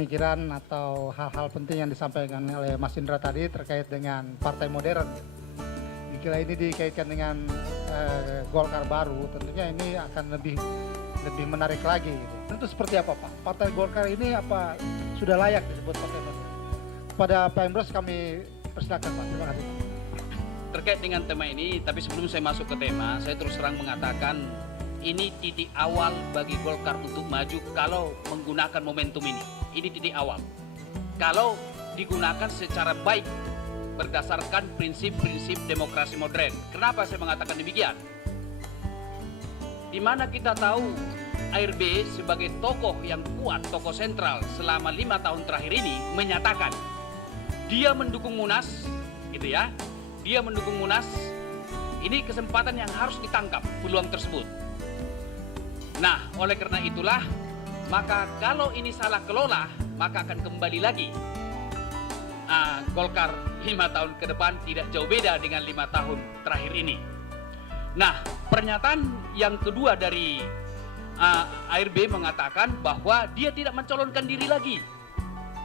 pemikiran atau hal-hal penting yang disampaikan oleh Mas Indra tadi terkait dengan partai modern. Jika ini dikaitkan dengan Golkar baru, tentunya ini akan lebih menarik lagi. Gitu. Tentu seperti apa Pak? Partai Golkar ini apa sudah layak disebut partai modern? Pada Pak Emrus kami persilakan Pak. Terima kasih. Terkait dengan tema ini, tapi sebelum saya masuk ke tema, saya terus terang mengatakan ini titik awal bagi Golkar untuk maju kalau menggunakan momentum ini. Ini titik awal. Kalau digunakan secara baik berdasarkan prinsip-prinsip demokrasi modern. Kenapa saya mengatakan demikian? Di mana kita tahu ARB sebagai tokoh yang kuat, tokoh sentral selama 5 tahun terakhir ini menyatakan dia mendukung Munas, gitu ya. Dia mendukung Munas. Ini kesempatan yang harus ditangkap peluang tersebut. Nah, oleh karena itulah, maka kalau ini salah kelola, maka akan kembali lagi. Golkar 5 tahun ke depan tidak jauh beda dengan 5 tahun terakhir ini. Nah, pernyataan yang kedua dari ARB mengatakan bahwa dia tidak mencalonkan diri lagi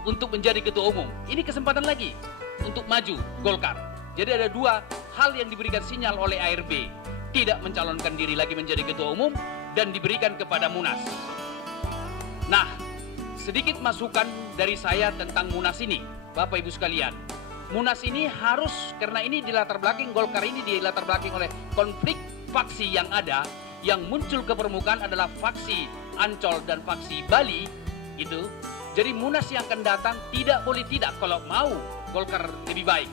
untuk menjadi ketua umum. Ini kesempatan lagi untuk maju Golkar. Jadi ada dua hal yang diberikan sinyal oleh ARB. Tidak mencalonkan diri lagi menjadi ketua umum dan diberikan kepada Munas. Nah, sedikit masukan dari saya tentang Munas ini, Bapak Ibu sekalian. Munas ini harus, karena ini di latar belakang Golkar ini di latar belakang oleh konflik faksi yang ada, yang muncul ke permukaan adalah faksi Ancol dan faksi Bali, gitu. Jadi Munas yang akan datang tidak boleh tidak kalau mau Golkar lebih baik,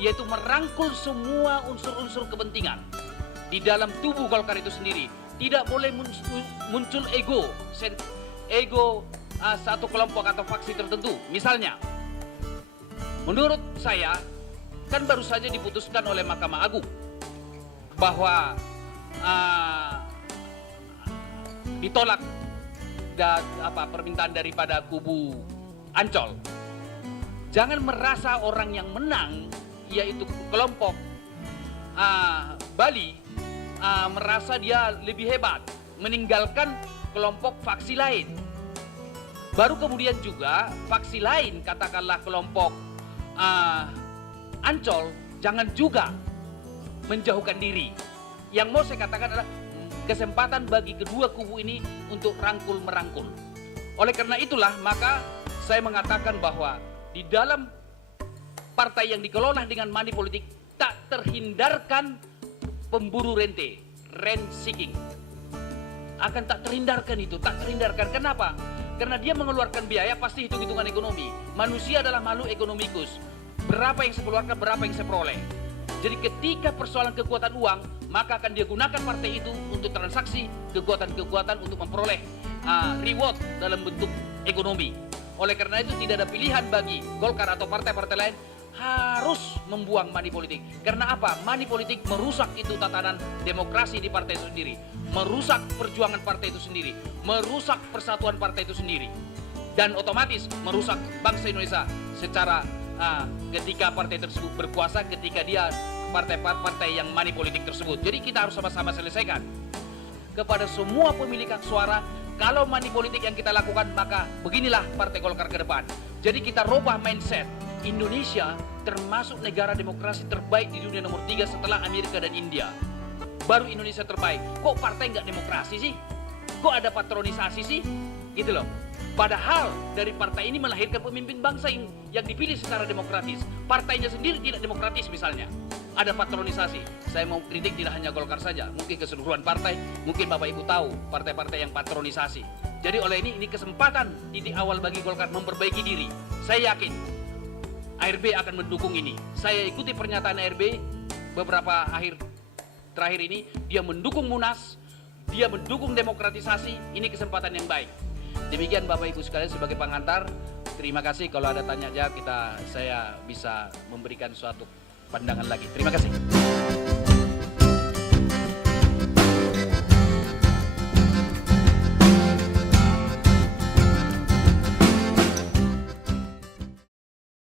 yaitu merangkul semua unsur-unsur kepentingan di dalam tubuh Golkar itu sendiri. Tidak boleh muncul ego satu kelompok atau faksi tertentu. Misalnya, menurut saya kan baru saja diputuskan oleh Mahkamah Agung bahwa ditolak permintaan daripada kubu Ancol. Jangan merasa orang yang menang, yaitu kelompok Bali, merasa dia lebih hebat, meninggalkan kelompok faksi lain. Baru kemudian juga faksi lain, katakanlah kelompok Ancol, jangan juga menjauhkan diri. Yang mau saya katakan adalah kesempatan bagi kedua kubu ini untuk rangkul-merangkul. Oleh karena itulah, maka saya mengatakan bahwa di dalam partai yang dikelola dengan money politik tak terhindarkan pemburu rente, rent seeking. Akan tak terhindarkan itu, tak terhindarkan. Kenapa? Karena dia mengeluarkan biaya, pasti hitung-hitungan ekonomi. Manusia adalah makhluk ekonomikus. Berapa yang saya keluarkan, berapa yang saya peroleh. Jadi ketika persoalan kekuatan uang, maka akan dia gunakan partai itu untuk transaksi kekuatan-kekuatan untuk memperoleh reward dalam bentuk ekonomi. Oleh karena itu tidak ada pilihan bagi Golkar atau partai-partai lain harus membuang money politik. Karena apa? Money politik merusak itu tatanan demokrasi di partai itu sendiri, merusak perjuangan partai itu sendiri, merusak persatuan partai itu sendiri, dan otomatis merusak bangsa Indonesia secara ketika partai tersebut berkuasa, ketika dia partai-partai yang money politik tersebut. Jadi kita harus sama-sama selesaikan. Kepada semua pemilik hak suara, kalau money politik yang kita lakukan, maka beginilah partai Golkar ke depan. Jadi kita rubah mindset. Indonesia termasuk negara demokrasi terbaik di dunia nomor 3 setelah Amerika dan India. Baru Indonesia terbaik. Kok partai nggak demokrasi sih? Kok ada patronisasi sih? Gitu loh. Padahal dari partai ini melahirkan pemimpin bangsa yang dipilih secara demokratis. Partainya sendiri tidak demokratis misalnya. Ada patronisasi. Saya mau kritik tidak hanya Golkar saja, mungkin keseluruhan partai. Mungkin Bapak Ibu tahu partai-partai yang patronisasi. Jadi oleh ini kesempatan titik awal bagi Golkar memperbaiki diri. Saya yakin ARB akan mendukung ini. Saya ikuti pernyataan ARB beberapa terakhir ini. Dia mendukung Munas, dia mendukung demokratisasi. Ini kesempatan yang baik. Demikian Bapak Ibu sekalian sebagai pengantar. Terima kasih. Kalau ada tanya aja saya bisa memberikan suatu pandangan lagi. Terima kasih.